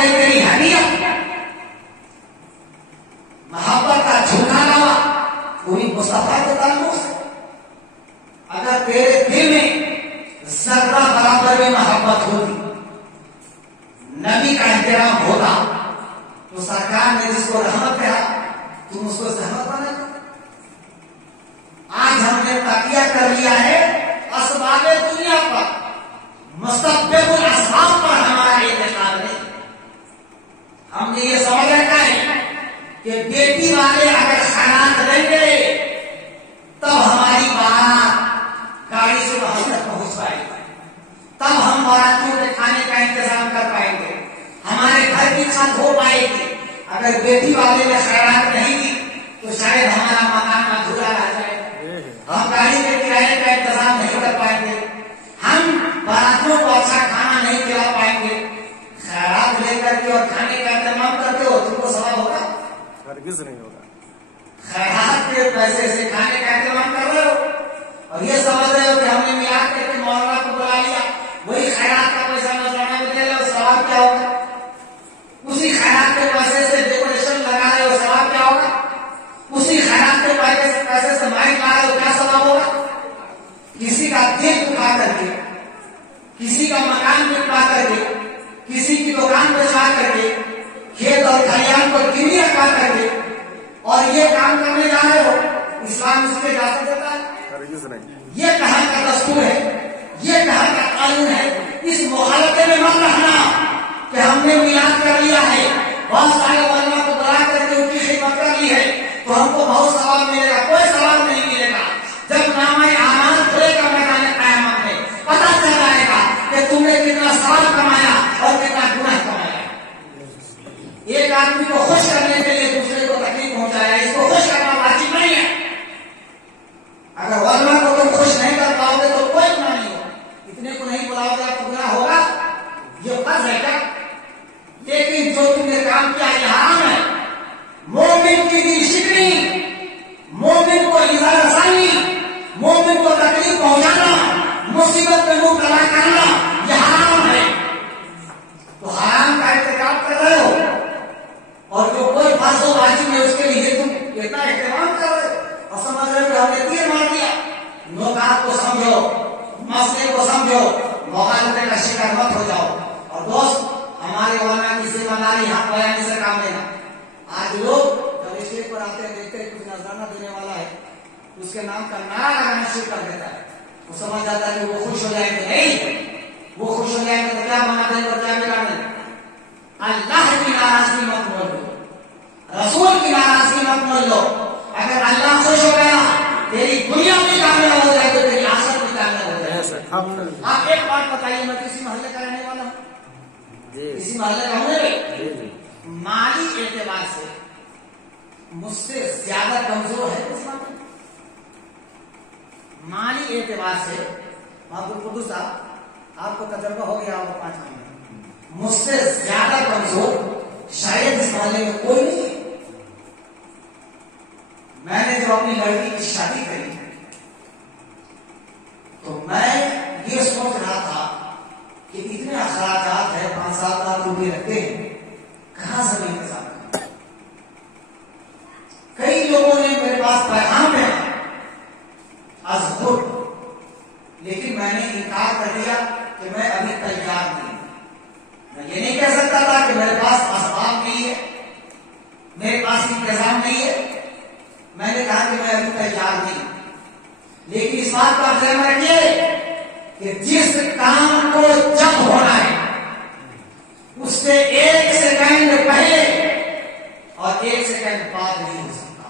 گئی تیری حقیقت، محبت کا جھوٹا دعویٰ پوری مصطفیٰ کے تعلق سے. اگر تیرے دل میں ذرہ برابر میں محبت ہوتی، نبی کا احترام ہوتا، تو سرکار نے جس کو رحمت کہا تم اس کو زحمت بنا دو. آج ہم نے تقیہ کر لیا ہے اسباب دنیا پر، مستقبل الاسباب پر ہمارا اعتقاد نہیں. ہم نے یہ سمجھ رکھا ہے کہ بیٹی والے اگر خیرات لیں گے تب ہماری بات گاڑی سے وہاں تک پہنچ پائے گی، تب ہم باراتیوں کے کھانے کا انتظام کر پائیں گے، ہمارے گھر کی چھت ہو پائے گی. اگر بیٹی والے میں خیرات نہیں دی تو شاید ہمارا مکان ادھورا رہ جائے، ہم گاڑی کے کرایے کا انتظام نہیں کر پائیں گے، ہم باراتیوں کو اچھا کھانا نہیں کھلا پائیں گے. خیرات لے کر کے اور کھانے کا انتظام کرتے ہو تم کو ثواب ہوگا؟ ہرگز نہیں ہوگا. خیرات کے پیسے سے کھانے کا انتظام کر رہے ہو اور یہ سمجھ رہے ہو کہ ہم نے میعاد کر کے مولانا کو بلا لیا، وہی خیرات کا پیسہ نذرانے میں دے رہے ہو، ثواب کیا ہوگا؟ اسی خیرات کے پیسے سے ڈیکوریشن لگا رہے ہو، ثواب کیا ہوگا؟ اسی خیرات کے پیسے سے مائک لا رہے ہو، کیا ثواب ہوگا؟ کسی کا دل دکھا کر کے، کسی کا مکان بکوا کر کے، کسی کی دکان بچا کر کے، کھیت اور کھلیان کو گریا کر کے اور یہ کام کرنے جا رہے ہو، اسلام اس کے اجازت دیتا ہے؟ یہ کہاں کا دستور ہے، یہ کہاں کا قانون ہے؟ اس مخالفے میں مت رہنا کہ ہم نے میعاد کر لیا ہے، بہت سارے علماء کو بلا کر کے ان کی خدمت کر لی ہے تو ہم کو بہت ثواب ملے گا. کوئی ثواب نہیں ملے گا. جب نامہ اعمال کھلے گا میدان قیامت میں پتہ چل جائے گا کہ تم نے کتنا ثواب کمایا اور کتنا گناہ کمایا. ایک آدمی کو خوش کرنے کے لیے دوسرے کو تکلیف پہنچایا، اس کو خوش کرنا واجب نہیں ہے. اگر علماء کو تم خوش نہیں کر پاؤ گے تو کوئی گناہ نہیں ہوگا. اتنے کو نہیں بلاؤ گے تو گناہ ہوگا؟ یہ فرض ہے کیا؟ لیکن جو تم نے کام کیا یہ حرام ہے. مومن کی دل شکنی، مومن کو ایذا رسانی، مومن کو تکلیف پہنچانا، مصیبت میں مبتلا کرنا یہ حرام ہے. تو حرام کا ارتکاب کر رہے ہو اور جو کوئی فرض و واجب ہے اس کے لیے تم اتنا اہتمام کر رہے ہو اور سمجھ رہے ہو کہ ہم نے تیر مار دیا. نکات کو سمجھو، مسئلے کو سمجھو، مغالطے کا شکار مت ہو جاؤ. اور دوست ہمارے علماء کی ذمہ داری حق بیانی سے کام لینا. آج لوگ جب اسٹیج پر آتے ہیں دیکھتے ہیں کچھ نذرانہ دینے والا ہے، اس کے نام کا نعرہ لگانا شروع کر دیتا ہے. وہ سمجھ جاتا ہے کہ وہ خوش ہو جائیں گے. نہیں، وہ خوش ہو جائیں گے تو کیا بنا دیں اور کیا بگاڑ دیں؟ اللہ کی ناراضگی مت مول لو، رسول کی ناراضگی مت مول لو. اگر اللہ خوش ہو گیا تیری دنیا بھی کامیاب ہو جائے گی، تیری آخرت بھی کامیاب ہو جائے گی. آپ ایک بات بتائیے، میں کسی محلے کا رہنے والا ہوں، کسی محلے کا ہوں، مالی اعتبار سے مجھ سے زیادہ کمزور ہے کس بات میں؟ مالی اعتبار سے عبد القدس صاحب آپ کو تجربہ ہو گیا ہوگا 5 مہینے، مجھ سے زیادہ کمزور شاید اس محلے میں کوئی نہیں ہے. میں نے جو اپنی لڑکی کی شادی کری تو میں یہ سوچ رہا تھا کہ اتنے اخراجات ہیں، 5-7 لاکھ روپے رکھتے ہیں، کہاں سے انتظام کریں؟ کئی لوگوں نے میرے پاس پیغام ہے از خود، لیکن میں نے انکار کر دیا کہ میں ابھی تیار نہیں. میں یہ نہیں کہہ سکتا تھا کہ میرے پاس اسباب نہیں ہے، میرے پاس انتظام نہیں ہے. میں نے کہا کہ میں ابھی تیار نہیں. لیکن اس بات کا ذہن رکھیے کہ جس کام کو جب ہونا ہے اس سے 1 سیکنڈ پہلے اور 1 سیکنڈ بعد نہیں ہو سکتا.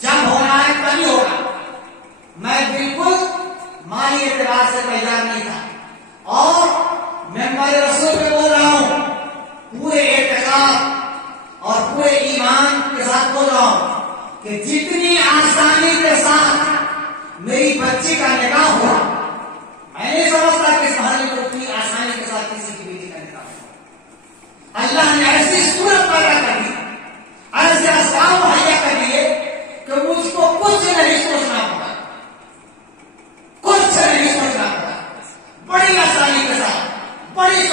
جب ہونا ہے تبھی ہوگا. میں بالکل مالی اعتبار سے تیار نہیں تھا اور میں ممبر رسول پہ بول رہا ہوں، پورے اعتقاد اور پورے ایمان کے ساتھ بول رہا ہوں کہ جتنی آسانی کے ساتھ میری بچی کا نکاح ہوا، میں نہیں سمجھتا کہ اس محلے کو اتنی آسانی کے ساتھ کسی کی بیٹی کا نکاح ہوا. اللہ نے ایسی صورت پیدا کر دی، ایسے اسباب مہیا کر دیے کہ مجھ کو کچھ نہیں سوچنا پڑا، کچھ نہیں سوچنا پڑا. بڑی آسانی کے ساتھ، بڑی